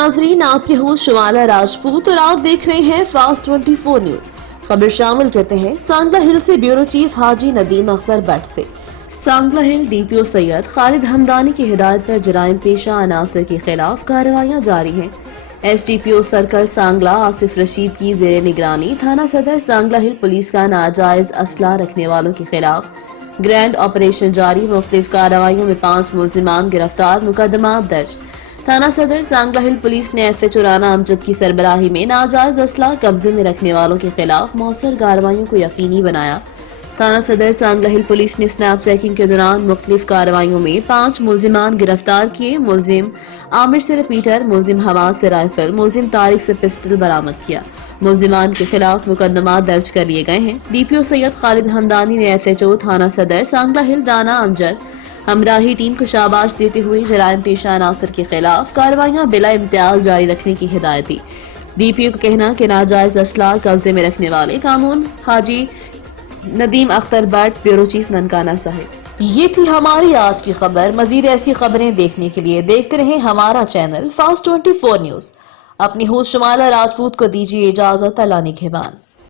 नाजरीन, आपके हूँ शिवाला राजपूत और आप देख रहे हैं फास्ट 24 न्यूज। खबर शामिल करते हैं सांगला हिल से ब्यूरो चीफ हाजी नदीम अख्तर भट्ट से। सांगला हिल डीपीओ सैयद खालिद हमदानी की हिदायत पर जराइम पेशा अनासर के खिलाफ कार्रवाइयां जारी हैं। एसडीपीओ सर्कल सांगला आसिफ रशीद की जेर निगरानी थाना सदर सांगला हिल पुलिस का नाजायज असला रखने वालों के खिलाफ ग्रैंड ऑपरेशन जारी। मुख्तलिफ कार्रवाइयों में 5 मुलजिमान गिरफ्तार, मुकदमा दर्ज। थाना सदर सांगला हिल पुलिस ने SHO राना अमजद की सरबराही में नाजायज असला कब्जे में रखने वालों के खिलाफ मौसर कार्रवाइयों को यकीनी बनाया। थाना सदर सांगला हिल पुलिस ने स्नैप चेकिंग के दौरान मुख्तलिफ कार्रवाइयों में 5 मुलजिमान गिरफ्तार किए। मुलजिम आमिर से रिपीटर, मुलजिम हवाज से राइफल, मुलजिम तारिक से पिस्टल बरामद किया। मुलजिमान के खिलाफ मुकदमा दर्ज कर लिए गए हैं। डीपीओ सैयद खालिद हमदानी ने SHO थाना सदर सांगला हिल राना अमजद हमराही टीम को शाबाश देते हुए जराइम पेशा अनासर के खिलाफ कार्रवाइयां बिला इम्तियाज जारी रखने की हिदायत दी। डीपीओ का कहना कि नाजायज असला कब्जे में रखने वाले कानून हाजी नदीम अख्तर भट्ट, ब्यूरो चीफ ननकाना साहिब। ये थी हमारी आज की खबर। मजीद ऐसी खबरें देखने के लिए देखते रहें हमारा चैनल फास्ट 24 न्यूज। अपनी होस्ट शिवाला राजपूत को दीजिए इजाजत। अल्लाह निगहबान।